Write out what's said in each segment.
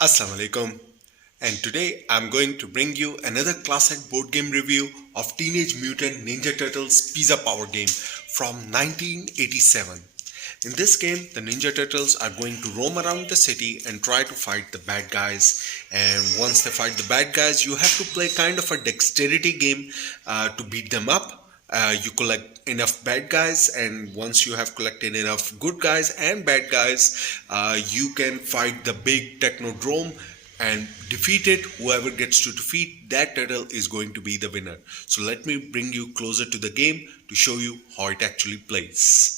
Assalamu alaikum, and today I'm going to bring you another classic board game review of Teenage Mutant Ninja Turtles Pizza Power Game from 1987. In this game, the Ninja Turtles are going to roam around the city and try to fight the bad guys. And once they fight the bad guys, you have to play kind of a dexterity game to beat them up. You collect enough bad guys, and once you have collected enough good guys and bad guys, you can fight the big technodrome and defeat it. Whoever gets to defeat that turtle is going to be the winner. So let me bring you closer to the game to show you how it actually plays.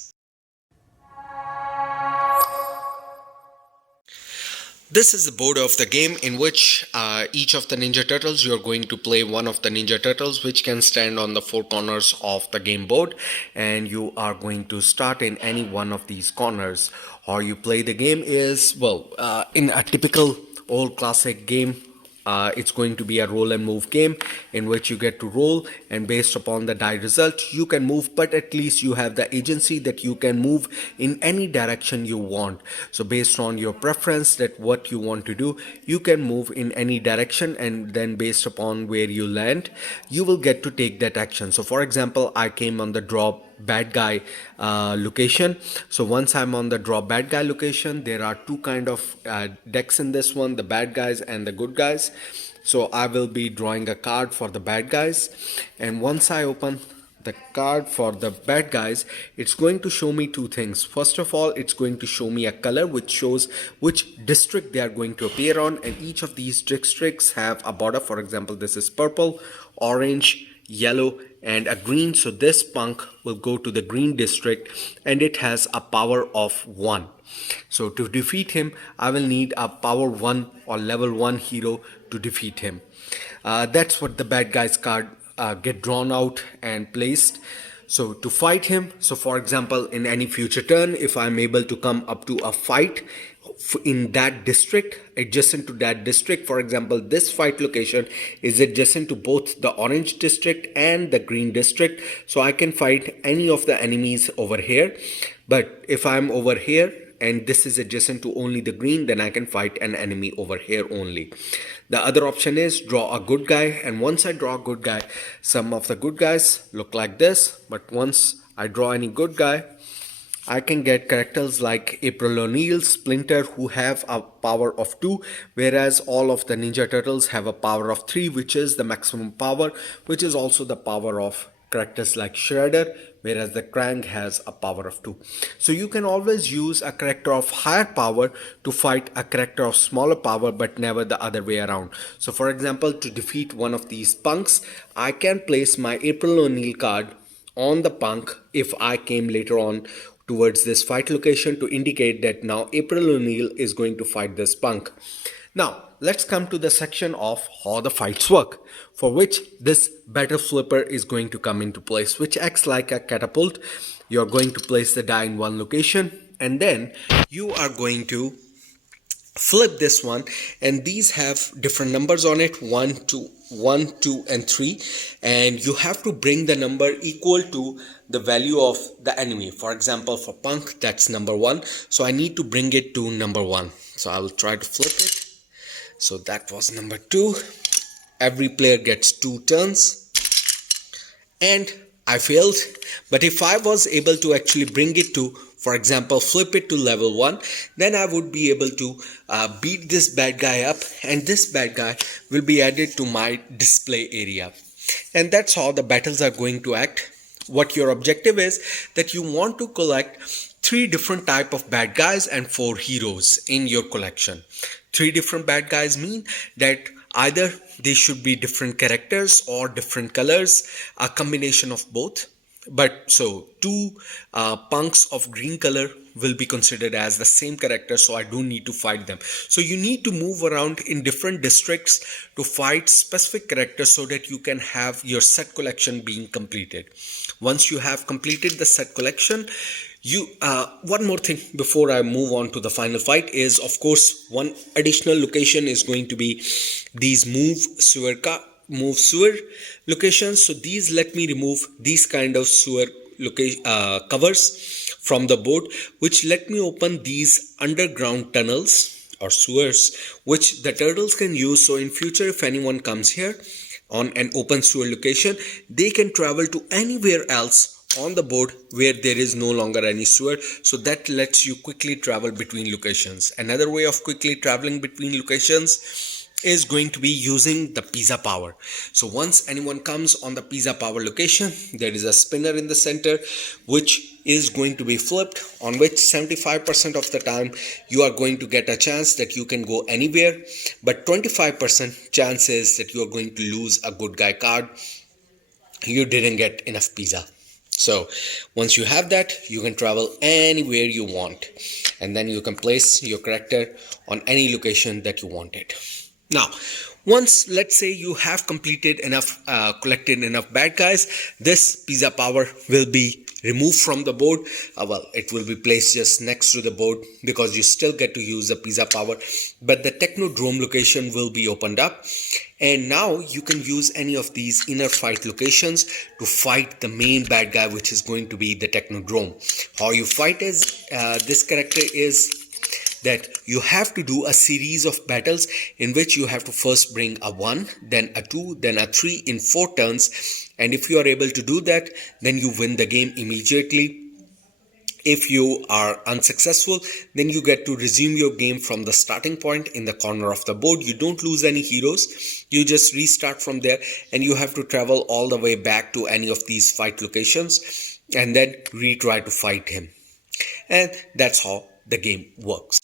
This is the board of the game in which each of the Ninja Turtles, you're going to play one of the Ninja Turtles which can stand on the four corners of the game board, and you are going to start in any one of these corners. How you play the game is, in a typical old classic game, it's going to be a roll and move game in which you get to roll, and based upon the die result you can move, but at least you have the agency that you can move in any direction you want. So based on your preference that what you want to do, you can move in any direction, and then based upon where you land you will get to take that action. So for example, I came on the draw bad guy location. So once I'm on the draw bad guy location, there are two kind of decks in this one, the bad guys and the good guys. So I will be drawing a card for the bad guys, and once I open the card for the bad guys, it's going to show me two things. First of all, it's going to show me a color which shows which district they are going to appear on, and each of these districts have a border. For example, this is purple, orange, yellow and a green. So this punk will go to the green district, and it has a power of 1. So to defeat him, I will need a power 1 or level 1 hero to defeat him. That's what the bad guys card get drawn out and placed. So to fight him, so for example, in any future turn, if I'm able to come up to a fight in that district, adjacent to that district, for example, this fight location is adjacent to both the orange district and the green district, so I can fight any of the enemies over here. But if I'm over here and this is adjacent to only the green, then I can fight an enemy over here only. The other option is draw a good guy, and once I draw a good guy, some of the good guys look like this, but once I draw any good guy, I can get characters like April O'Neil, Splinter, who have a power of 2, whereas all of the Ninja Turtles have a power of 3, which is the maximum power, which is also the power of characters like Shredder, whereas the Krang has a power of 2. So you can always use a character of higher power to fight a character of smaller power, but never the other way around. So for example, to defeat one of these punks, I can place my April O'Neil card on the punk if I came later on towards this fight location to indicate that now April O'Neil is going to fight this punk. Now let's come to the section of how the fights work, for which this battle flipper is going to come into place, which acts like a catapult. You're going to place the die in one location, and then you are going to flip this one, and these have different numbers on it, 1 2 and 3, and you have to bring the number equal to the value of the enemy. For example, for punk, that's number 1, so I need to bring it to number 1. So I will try to flip it. So that was number 2. Every player gets 2 turns, and I failed. But if I was able to actually bring it to, for example, flip it to level 1, then I would be able to beat this bad guy up, and this bad guy will be added to my display area. And that's how the battles are going to act. What your objective is that you want to collect 3 different type of bad guys and 4 heroes in your collection. 3 different bad guys mean that either they should be different characters or different colors, a combination of both. But so 2 punks of green color will be considered as the same character, so I don't need to fight them. So you need to move around in different districts to fight specific characters so that you can have your set collection being completed. Once you have completed the set collection, you one more thing before I move on to the final fight is, of course, one additional location is going to be these move sewer locations. So these let me remove these kind of sewer covers from the board, which let me open these underground tunnels or sewers, which the turtles can use. So in future, if anyone comes here on an open sewer location, they can travel to anywhere else on the board where there is no longer any sewer. So that lets you quickly travel between locations. Another way of quickly traveling between locations is going to be using the pizza power. So once anyone comes on the pizza power location, there is a spinner in the center which is going to be flipped, on which 75% of the time you are going to get a chance that you can go anywhere, but 25% chance is that you are going to lose a good guy card. You didn't get enough pizza. So once you have that, you can travel anywhere you want, and then you can place your character on any location that you wanted. Now, once let's say you have completed enough, collected enough bad guys, this pizza power will be removed from the board. Well, it will be placed just next to the board because you still get to use the pizza power, but the Technodrome location will be opened up, and now you can use any of these inner fight locations to fight the main bad guy, which is going to be the Technodrome. How you fight is this character is that you have to do a series of battles in which you have to first bring a 1, then a 2, then a 3 in 4 turns, and if you are able to do that, then you win the game immediately. If you are unsuccessful, then you get to resume your game from the starting point in the corner of the board. You don't lose any heroes, you just restart from there, and you have to travel all the way back to any of these fight locations and then retry to fight him. And that's how the game works.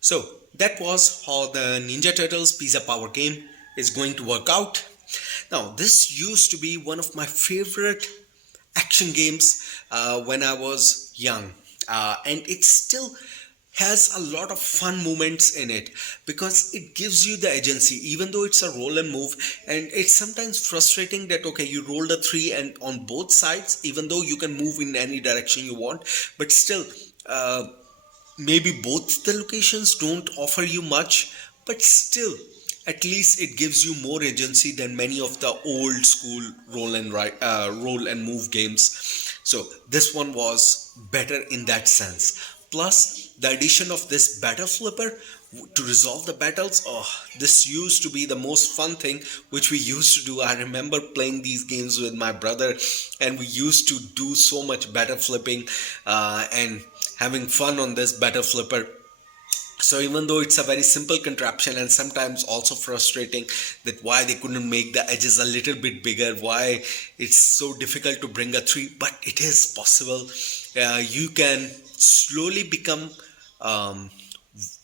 So that was how the Ninja Turtles Pizza Power game is going to work out. Now, this used to be one of my favorite action games when I was young, and it still has a lot of fun moments in it because it gives you the agency, even though it's a roll and move. And it's sometimes frustrating that okay, you rolled a 3 and on both sides, even though you can move in any direction you want, but still maybe both the locations don't offer you much, but still at least it gives you more agency than many of the old school roll and move games. So this one was better in that sense. Plus the addition of this battle flipper to resolve the battles. Oh, this used to be the most fun thing which we used to do. I remember playing these games with my brother, and we used to do so much battle flipping and having fun on this battle flipper. So even though it's a very simple contraption and sometimes also frustrating that why they couldn't make the edges a little bit bigger, why it's so difficult to bring a 3, but it is possible. You can slowly become um,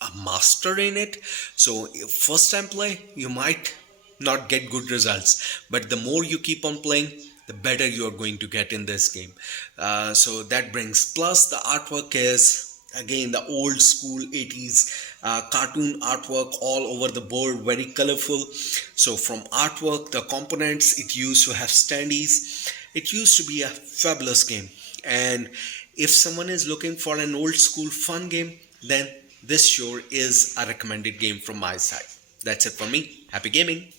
a master in it. So first time play, you might not get good results, but the more you keep on playing, the better you are going to get in this game. So that brings, plus the artwork is again the old school 80s cartoon artwork all over the board, very colorful. So from artwork, the components it used to have standees, it used to be a fabulous game. And if someone is looking for an old school fun game, then this sure is a recommended game from my side. That's it for me. Happy gaming.